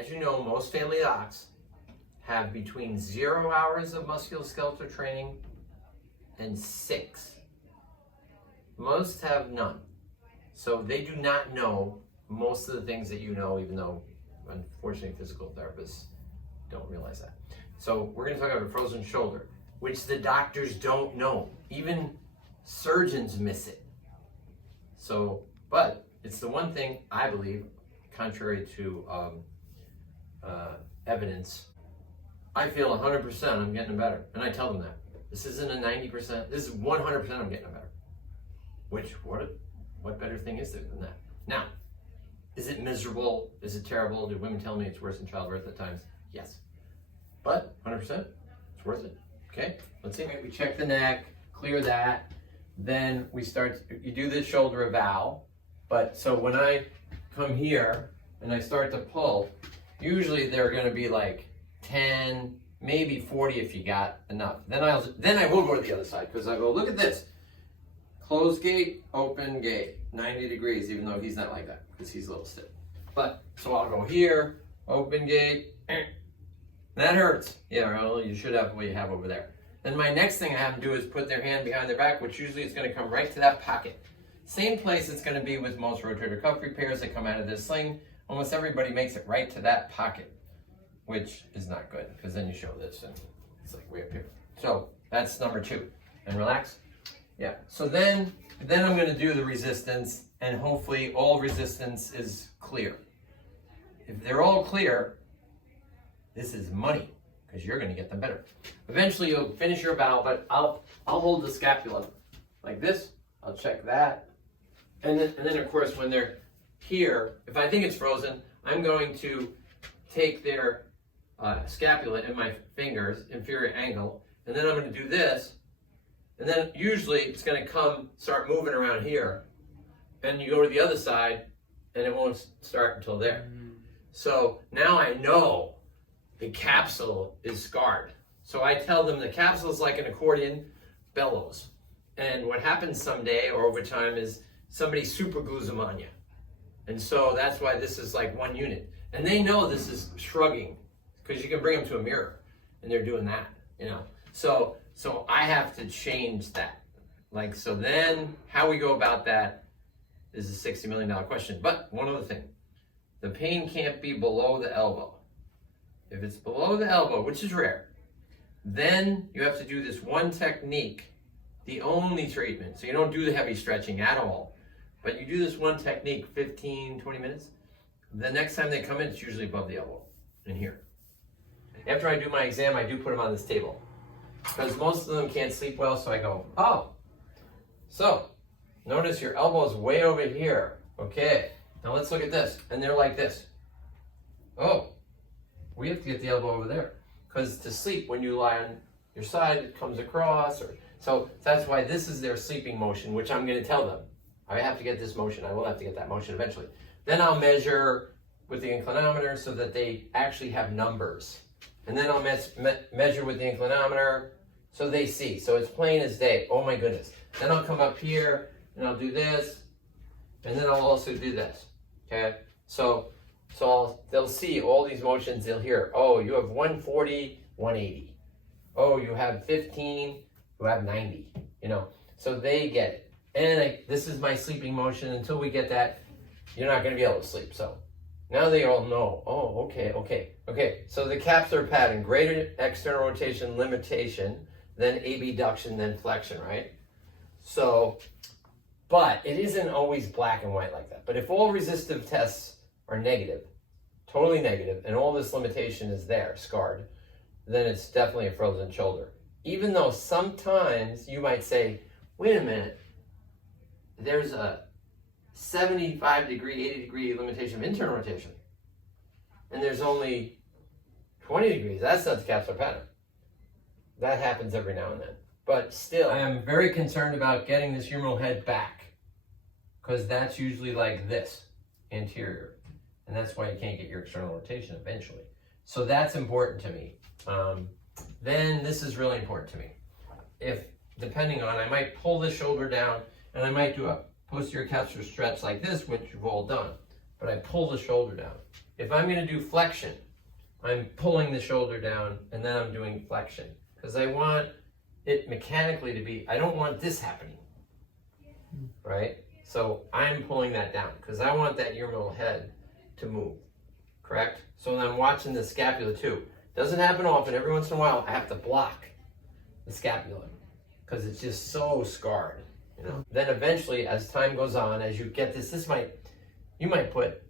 as you know, most family docs have between 0 hours of musculoskeletal training and 6. Most have none. So they do not know most of the things that you know, even though, unfortunately, physical therapists don't realize that. So we're going to talk about a frozen shoulder, which the doctors don't know. Even surgeons miss it. So, but it's the one thing I believe, contrary to evidence, I feel 100% I'm getting better. And I tell them that. This isn't a 90%, this is 100% I'm getting better. Which, what better thing is there than that? Now, is it miserable? Is it terrible? Do women tell me it's worse than childbirth at times? Yes. But 100%, it's worth it. Okay, let's see. We check the neck, clear that. Then we start, you do the shoulder eval. But so when I come here and I start to pull, usually they're going to be like 10, maybe 40 if you got enough. Then I will go to the other side because I go, look at this. Closed gate, open gate, 90 degrees, even though he's not like that because he's a little stiff. But, so I'll go here, open gate, that hurts. Yeah, well, you should have what you have over there. Then my next thing I have to do is put their hand behind their back, which usually is going to come right to that pocket. Same place it's going to be with most rotator cuff repairs that come out of this sling. Almost everybody makes it right to that pocket, which is not good because then you show this and it's like way up here. So that's number 2. And relax. Yeah. So then I'm going to do the resistance, and hopefully all resistance is clear. If they're all clear, this is money because you're going to get them better. Eventually you'll finish your bow, but I'll hold the scapula like this. I'll check that. And then of course when they're here, if I think it's frozen, I'm going to take their scapula in my fingers, inferior angle, and then I'm going to do this. And then usually it's going to start moving around here. And you go to the other side and it won't start until there. So now I know the capsule is scarred. So I tell them the capsule is like an accordion bellows. And what happens someday or over time is somebody super glues them on you. And so that's why this is like one unit. And they know this is shrugging because you can bring them to a mirror and they're doing that, you know. So I have to change that. Like, so then how we go about that is a $60 million question. But one other thing, the pain can't be below the elbow. If it's below the elbow, which is rare, then you have to do this one technique, the only treatment. So you don't do the heavy stretching at all, but you do this one technique, 15, 20 minutes. The next time they come in, it's usually above the elbow, in here. After I do my exam, I do put them on this table because most of them can't sleep well, so I go, oh, so notice your elbow is way over here. Okay, now let's look at this. And they're like this. Oh, we have to get the elbow over there because to sleep when you lie on your side, it comes across. So that's why this is their sleeping motion, which I'm going to tell them. I have to get this motion. I will have to get that motion eventually. Then I'll measure with the inclinometer so that they actually have numbers. And then I'll measure with the inclinometer so they see. So it's plain as day. Oh my goodness. Then I'll come up here and I'll do this. And then I'll also do this. Okay? So they'll see all these motions. They'll hear, oh, you have 140, 180. Oh, you have 15, you have 90. You know, so they get it. And this is my sleeping motion. Until we get that, you're not going to be able to sleep. So now they all know. Oh, okay. So the capsular pattern, greater external rotation limitation, then abduction, then flexion, right? So, but it isn't always black and white like that. But if all resistive tests are negative, totally negative, and all this limitation is there, scarred, then it's definitely a frozen shoulder. Even though sometimes you might say, wait a minute, there's a 75 degree, 80 degree limitation of internal rotation. And there's only 20 degrees. That's not the capsular pattern. That happens every now and then. But still, I am very concerned about getting this humeral head back because that's usually like this, anterior. And that's why you can't get your external rotation eventually. So that's important to me. Then this is really important to me. If, depending on, I might pull the shoulder down and I might do a posterior capsular stretch like this, which you've all done. But I pull the shoulder down. if I'm going to do flexion, I'm pulling the shoulder down and then I'm doing flexion because I want it mechanically to be, I don't want this happening, right? So I'm pulling that down because I want that urinal head to move, correct? So I'm watching the scapula too. Doesn't happen often. Every once in a while, I have to block the scapula because it's just so scarred, you know. Then eventually, as time goes on, as you get this, you might put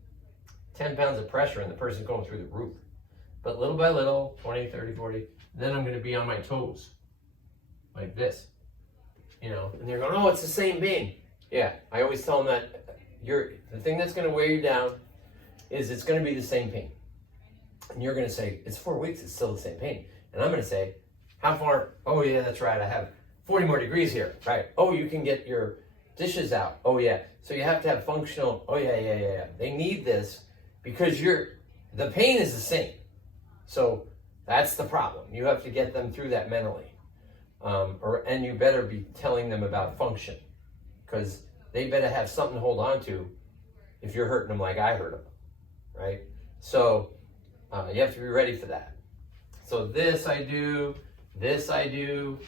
10 pounds of pressure and the person going through the roof. But little by little, 20, 30, 40, then I'm going to be on my toes like this, you know. And they're going, oh, it's the same pain. Yeah, I always tell them that the thing that's going to wear you down is it's going to be the same pain. And you're going to say, it's 4 weeks, it's still the same pain. And I'm going to say, how far? Oh, yeah, that's right. I have 40 more degrees here. Right. Oh, you can get your dishes out. Oh, yeah. So you have to have functional. Oh, yeah. They need this because the pain is the same. So that's the problem. You have to get them through that mentally. And you better be telling them about function because they better have something to hold on to if you're hurting them like I hurt them, right? So you have to be ready for that. So this I do, this I do,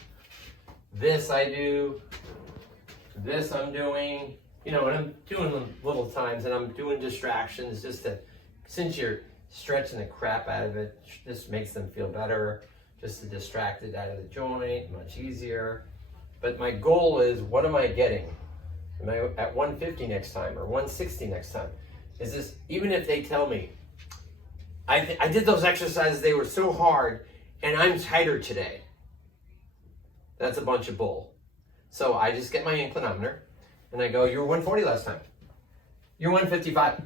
this I do, this I'm doing, you know, and I'm doing them little times and I'm doing distractions just to, since you're stretching the crap out of it, this makes them feel better, just to distract it out of the joint, much easier. But my goal is, what am I getting? Am I at 150 next time or 160 next time? Is this, even if they tell me, I did those exercises, they were so hard, and I'm tighter today. That's a bunch of bull. So I just get my inclinometer, and I go, you were 140 last time. You're 155.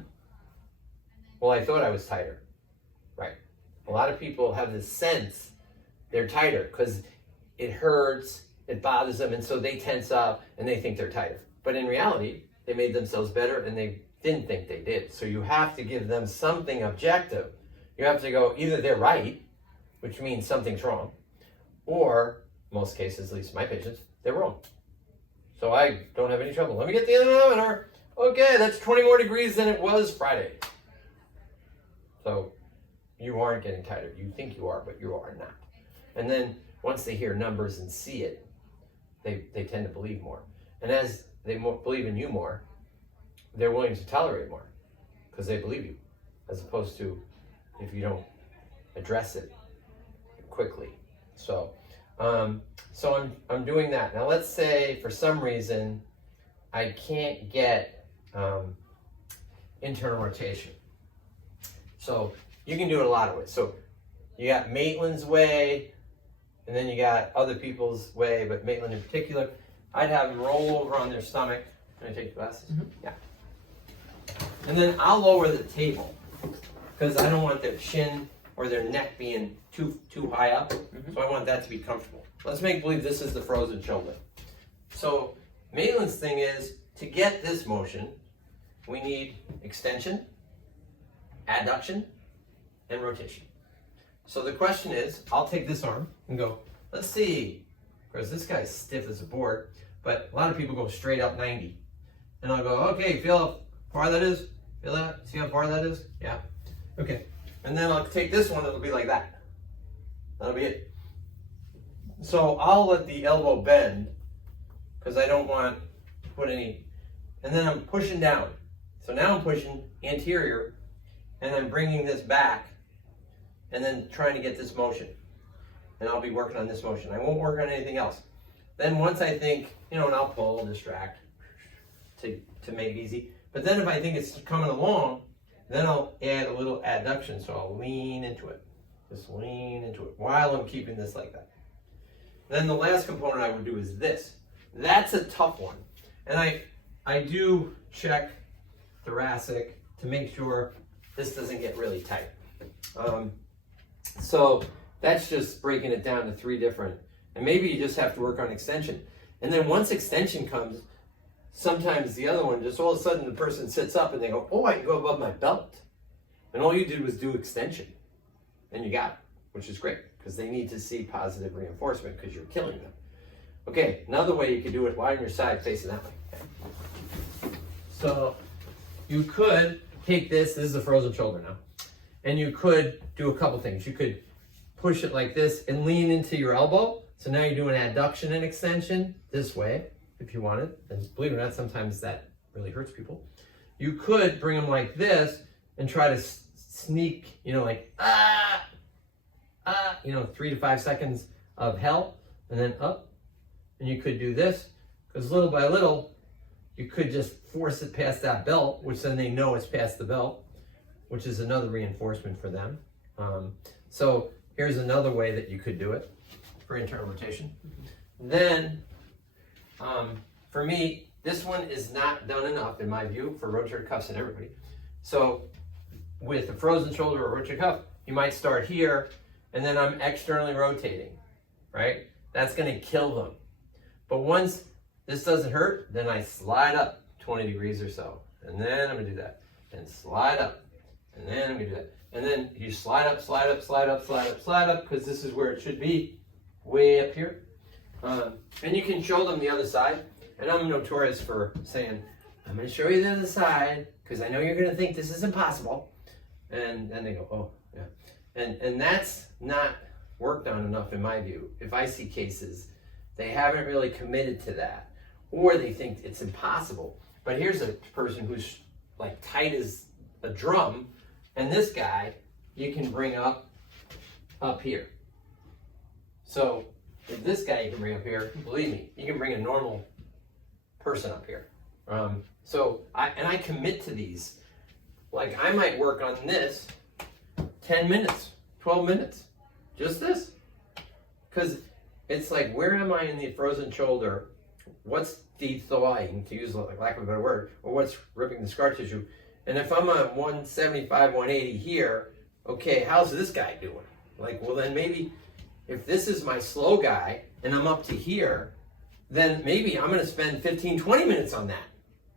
Well, I thought I was tighter. Right. A lot of people have this sense they're tighter because it hurts, it bothers them, and so they tense up, and they think they're tighter. But in reality, they made themselves better, and they didn't think they did. So you have to give them something objective. You have to go, either they're right, which means something's wrong, or, most cases, at least my patients, they're wrong. So I don't have any trouble. Let me get the anemometer. Okay, that's 20 more degrees than it was Friday. So you aren't getting tighter. You think you are, but you are not. And then once they hear numbers and see it, they tend to believe more. And as they believe in you more, they're willing to tolerate more because they believe you, as opposed to if you don't address it quickly. So I'm doing that. Now let's say for some reason I can't get internal rotation. So you can do it a lot of ways. So you got Maitland's way, and then you got other people's way, but Maitland in particular, I'd have them roll over on their stomach. Can I take the glasses? Mm-hmm. Yeah. And then I'll lower the table because I don't want their chin or their neck being too high up. Mm-hmm. So I want that to be comfortable. Let's make believe this is the frozen shoulder. So Maitland's thing is, to get this motion, we need extension, adduction, and rotation. So the question is, I'll take this arm and go, let's see, because this guy's stiff as a board, but a lot of people go straight up 90. And I'll go, okay, feel how far that is? Feel that? See how far that is? Yeah. Okay. And then I'll take this one, it'll be like that. That'll be it. So I'll let the elbow bend, because I don't want to put any, and then I'm pushing down. So now I'm pushing anterior, and I'm bringing this back, and then trying to get this motion. And I'll be working on this motion. I won't work on anything else. Then once I think, and I'll pull, distract, to make it easy. But then if I think it's coming along, then I'll add a little adduction. So I'll lean into it. Just lean into it while I'm keeping this like that. Then the last component I would do is this. That's a tough one. And I do check thoracic to make sure this doesn't get really tight. So that's just breaking it down to 3 different, and maybe you just have to work on extension. And then once extension comes, sometimes the other one, just all of a sudden the person sits up and they go, oh, I can go above my belt. And all you did was do extension. And you got it, which is great, because they need to see positive reinforcement because you're killing them. Okay, another way you could do it, lie on your side facing that way. Okay. So you could take this is a frozen shoulder now. And you could do a couple things. You could push it like this and lean into your elbow. So now you're doing adduction and extension this way, if you wanted. And believe it or not, sometimes that really hurts people. You could bring them like this and try to sneak, like, 3 to 5 seconds of hell, and then up. And you could do this, because little by little, you could just force it past that belt, which then they know it's past the belt, which is another reinforcement for them. So here's another way that you could do it for internal rotation. Then, for me, this one is not done enough, in my view, for rotator cuffs and everybody. So with a frozen shoulder or rotator cuff, you might start here, and then I'm externally rotating, right? That's gonna kill them. But once this doesn't hurt, then I slide up 20 degrees or so. And then I'm gonna do that. And slide up. And then I'm gonna do that. And then you slide up, slide up, slide up, slide up, slide up, because this is where it should be, way up here. And you can show them the other side. And I'm notorious for saying, I'm gonna show you the other side, because I know you're gonna think this is impossible. And then they go, oh, yeah. And that's not worked on enough in my view. If I see cases, they haven't really committed to that, or they think it's impossible. But here's a person who's like tight as a drum, and this guy you can bring up here. So if this guy you can bring up here, believe me, you can bring a normal person up here. So I commit to these. Like I might work on this 10 minutes, 12 minutes, just this. Because it's like, where am I in the frozen shoulder? What's de-thawing, to use lack of a better word, or what's ripping the scar tissue? And if I'm on 175, 180 here, okay, how's this guy doing? Like, well then maybe if this is my slow guy and I'm up to here, then maybe I'm gonna spend 15, 20 minutes on that.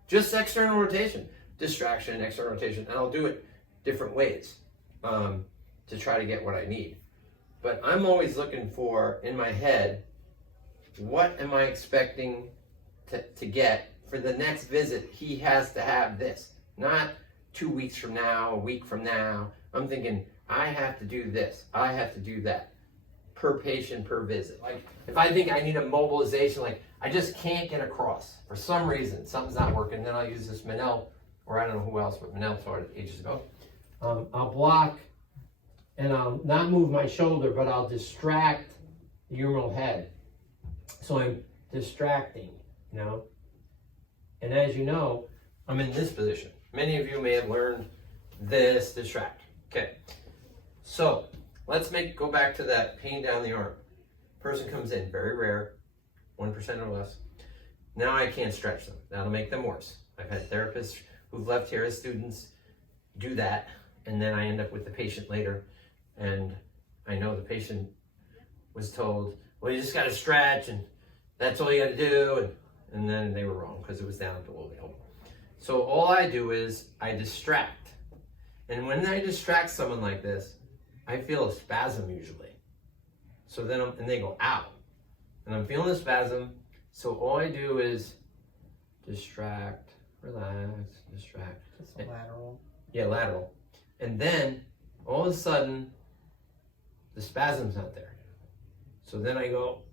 Just external rotation, distraction, external rotation, and I'll do it different ways to try to get what I need. But I'm always looking for, in my head, what am I expecting to get for the next visit? He has to have this, not 2 weeks from now, a week from now. I'm thinking, I have to do this, I have to do that, per patient, per visit. Like, if I think I need a mobilization, like, I just can't get across. For some reason, something's not working, then I'll use this Manel, or I don't know who else, but Manel taught it ages ago. I'll block, and I'll not move my shoulder, but I'll distract the humeral head. So I'm distracting, And as you know, I'm in this position. Many of you may have learned this, distract. Okay, so let's go back to that pain down the arm. Person comes in, very rare, 1% or less. Now I can't stretch them. That'll make them worse. I've had therapists who've left here as students do that, and then I end up with the patient later, and I know the patient was told, well, you just got to stretch, and that's all you got to do, and then they were wrong, because it was down below the elbow. So all I do is I distract, and when I distract someone like this, I feel a spasm usually. So then and they go, ow, and I'm feeling a spasm, so all I do is distract, relax, distract. Just lateral. Yeah, lateral. And then, all of a sudden, the spasm's not there. So then I go,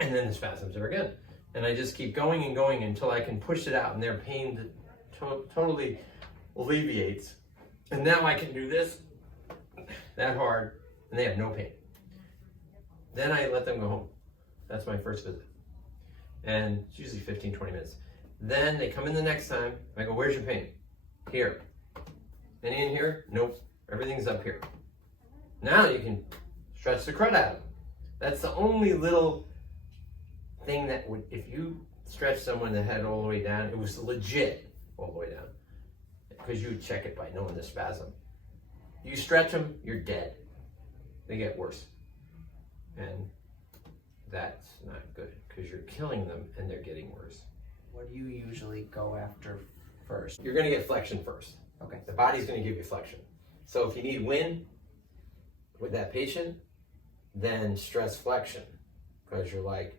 and then the spasms are again. And I just keep going and going until I can push it out and their pain totally alleviates. And now I can do this that hard, and they have no pain. Then I let them go home. That's my first visit. And it's usually 15, 20 minutes. Then they come in the next time. I go, where's your pain? Here. Any in here? Nope. Everything's up here. Now you can stretch the crud out of them. That's the only little thing that would, if you stretch someone that had all the way down, it was legit all the way down. Because you would check it by knowing the spasm. You stretch them, you're dead. They get worse. And that's not good, because you're killing them and they're getting worse. What do you usually go after first? You're going to get flexion first. Okay. The body's going to give you flexion. So if you need win with that patient, then stress flexion, because you're like,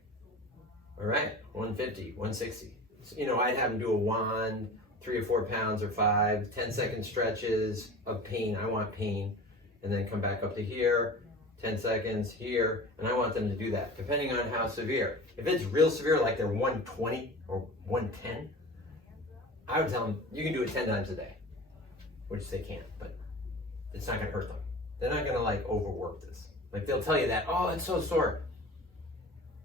all right, 150, 160. So, I'd have them do a wand 3 or 4 pounds or 5, 10-second stretches of pain. I want pain. And then come back up to here, 10 seconds here. And I want them to do that, depending on how severe. If it's real severe, like they're 120 or 110, I would tell them, you can do it 10 times a day, which they can't, but it's not gonna hurt them. They're not gonna like overwork this. Like they'll tell you that, oh, it's so sore.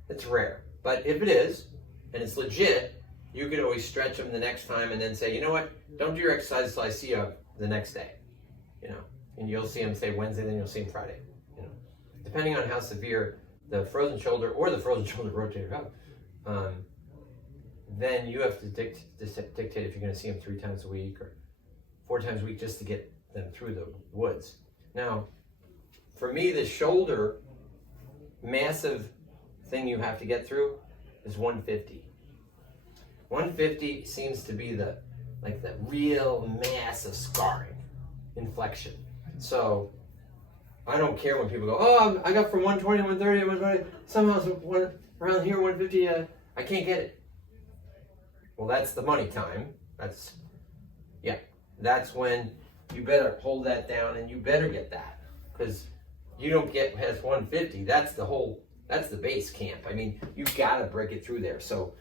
It's rare. But if it is, and it's legit, you could always stretch them the next time and then say, you know what, don't do your exercise until I see you the next day, you know, and you'll see them say Wednesday, then you'll see them Friday, you know, depending on how severe the frozen shoulder or the frozen shoulder rotator cuff, then you have to dictate if you're going to see them 3 times a week or 4 times a week just to get them through the woods. Now, for me, the shoulder massive thing you have to get through is 150. 150 seems to be the real massive scarring inflection. So I don't care when people go, oh, I got from 120 to 130 to 120, somehow around here 150, I can't get it. Well, that's the money time. That's when you better hold that down and you better get that, because you don't get past 150. That's the base camp. I mean, you gotta break it through there. So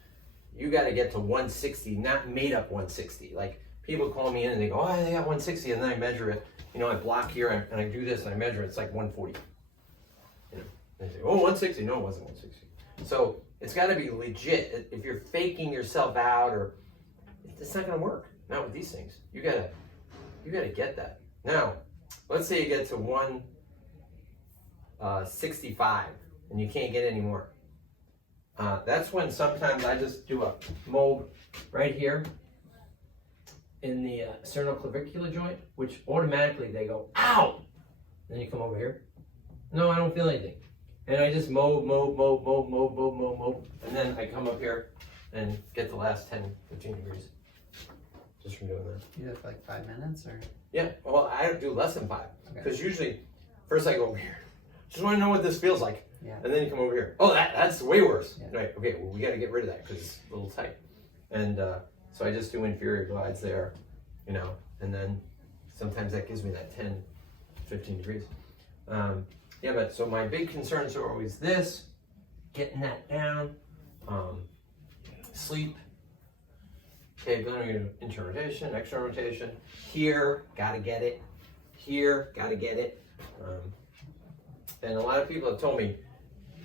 you gotta get to 160, not made up 160. Like people call me in and they go, oh, I got 160, and then I measure it. You know, I block here and I do this and I measure it. It's like 140. You know, they say, oh, 160. No, it wasn't 160. So it's got to be legit. If you're faking yourself out, or it's not gonna work. Not with these things. You gotta get that. Now, let's say you get to 165 and you can't get any more. That's when sometimes I just do a mold right here in the sternoclavicular joint, which automatically they go, ow! Then you come over here. No, I don't feel anything. And I just mold, and then I come up here and get the last 10, 15 degrees just from doing that. You do it for like 5 minutes, or? Yeah, well, I do less than 5, Okay. because usually first I go over here. Just want to know what this feels like. Yeah. And then you come over here. Oh, that's way worse. Yeah. Right, okay, well, we got to get rid of that because it's a little tight. And so I just do inferior glides there, you know, and then sometimes that gives me that 10, 15 degrees. Yeah, but so my big concerns are always this, getting that down, sleep. Okay, going internal rotation, external rotation. Here, gotta get it. Here, gotta get it. And a lot of people have told me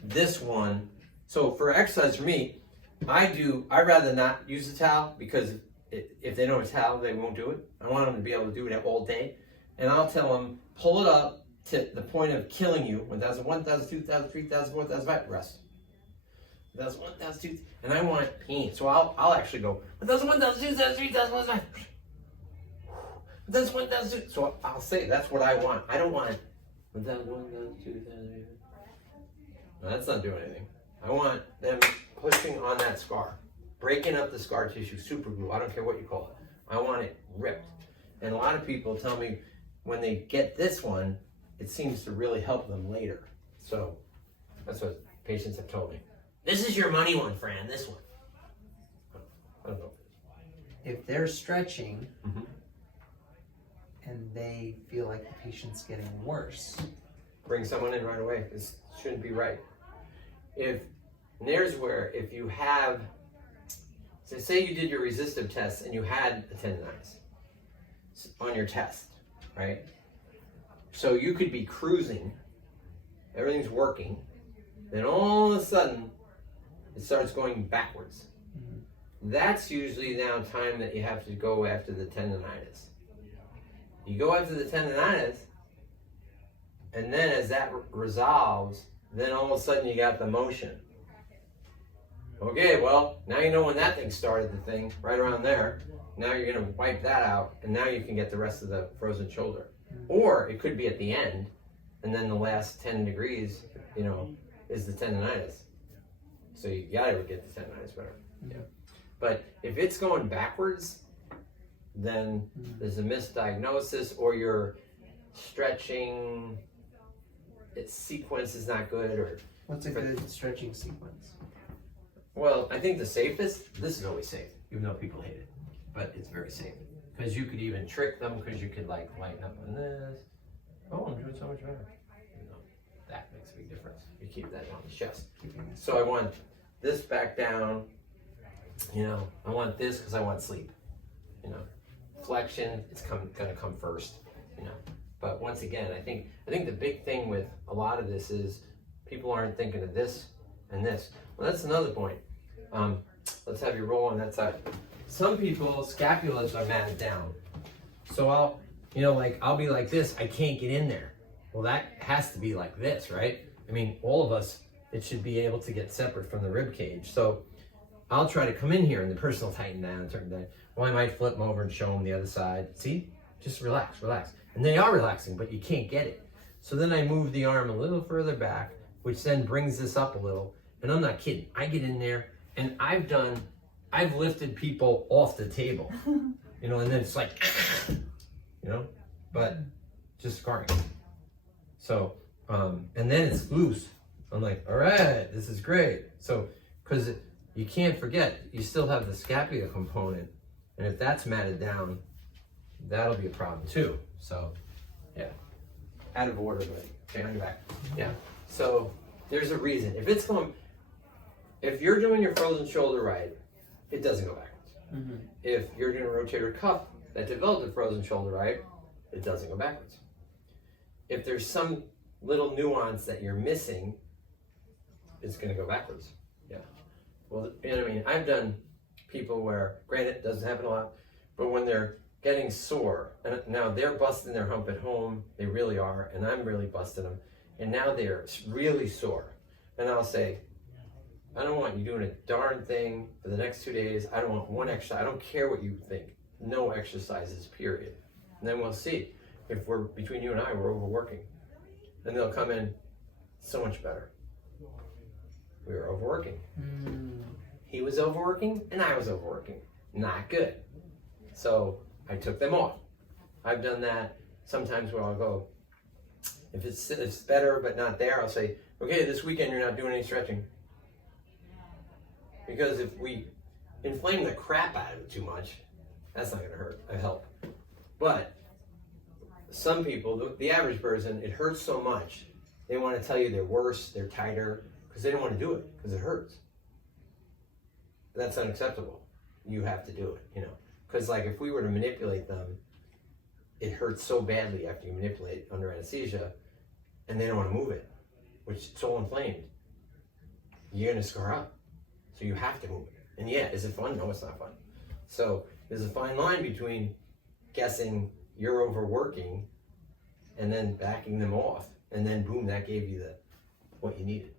this one. So for exercise for me, I'd rather not use a towel, because if they don't have a towel, they won't do it. I want them to be able to do it all day. And I'll tell them, pull it up to the point of killing you, 1,000, 1,000, 2,000, 3,000, 4,000, 5,000, rest. 1,000, 1,000, 2,000, and I want pain. So I'll actually go 1,000, 1,000, 2,000, 3,000, 4,000, 1,000, 1,000, 2,000. So I'll say that's what I want. I don't want 1,000, 1,000, 2,000. No, that's not doing anything. I want them pushing on that scar, breaking up the scar tissue, super glue. I don't care what you call it. I want it ripped. And a lot of people tell me when they get this one, it seems to really help them later. So that's what patients have told me. This is your money one, Fran, this one. I don't know. If they're stretching Mm-hmm. and they feel like the patient's getting worse, Bring someone in right away. This shouldn't be right. And there's where, if you have, so say you did your resistive test and you had a tendonitis on your test, right? So you could be cruising, everything's working, then all of a sudden it starts going backwards. Mm-hmm. That's usually now time that you have to go after the tendonitis. You go after the tendonitis, and then as that resolves, then all of a sudden you got the motion. Okay, well, now you know when that thing started, the thing, right around there. Now you're gonna wipe that out, and now you can get the rest of the frozen shoulder. Or it could be at the end, and then the last 10 degrees, you know, is the tendonitis. So you gotta get the tendonitis better. Yeah. But if it's going backwards, then there's a misdiagnosis, or your stretching, its sequence is not good, or what's a good stretching sequence? well, I think the safest, this is always safe, even though people hate it. but it's very safe. Because you could even trick them, because you could like lighten up on this. Oh, I'm doing so much better. You know, that makes a big difference. You keep that on the chest. So I want this back down. You know, I want this because I want sleep. You know, flexion, it's gonna come first. You know, but once again, I think the big thing with a lot of this is people aren't thinking of this and this. Well, that's another point. Let's have you roll on that side. Some people's scapulas are matted down. So I'll be like this, I can't get in there. Well, that has to be like this, right? I mean, all of us, it should be able to get separate from the rib cage. So I'll try to come in here and the person will tighten down and turn down. Well, I might flip them over and show them the other side. See? Just relax, relax. And they are relaxing, but you can't get it. So then I move the arm a little further back, which then brings this up a little. And I'm not kidding. I get in there and I've lifted people off the table, you know, and then it's like, you know, but just scarring. So, and then it's loose. I'm like, all right, this is great. So, because you can't forget, you still have the scapula component. And if that's matted down, that'll be a problem too. So, yeah, out of order, buddy. Okay, on your back. Yeah. So there's a reason. If you're doing your frozen shoulder right, it doesn't go backwards. Mm-hmm. If you're doing a rotator cuff that developed a frozen shoulder right, it doesn't go backwards. If there's some little nuance that you're missing, it's going to go backwards. Yeah. Well, you know what I mean? I've done people where, granted, it doesn't happen a lot, but when they're getting sore, and now they're busting their hump at home, they really are, and I'm really busting them, and now they're really sore. And I'll say, I don't want you doing a darn thing for the next 2 days. I don't want one exercise. I don't care what you think. No exercises, period. And then we'll see if we're, between you and I, we're overworking. And they'll come in so much better. We were overworking. He was overworking and I was overworking. Not good. So I took them off. I've done that sometimes where I'll go, if it's better but not there, I'll say, okay, this weekend you're not doing any stretching. Because if we inflame the crap out of it too much, that's not going to help. But some people, the average person, it hurts so much, they want to tell you they're worse, they're tighter, because they don't want to do it, because it hurts. That's unacceptable. You have to do it, you know. Because like if we were to manipulate them, it hurts so badly after you manipulate under anesthesia, and they don't want to move it, which is so inflamed. You're going to scar up. So you have to move it. And yeah, is it fun? No, it's not fun. So there's a fine line between guessing you're overworking and then backing them off. And then boom, that gave you what you needed.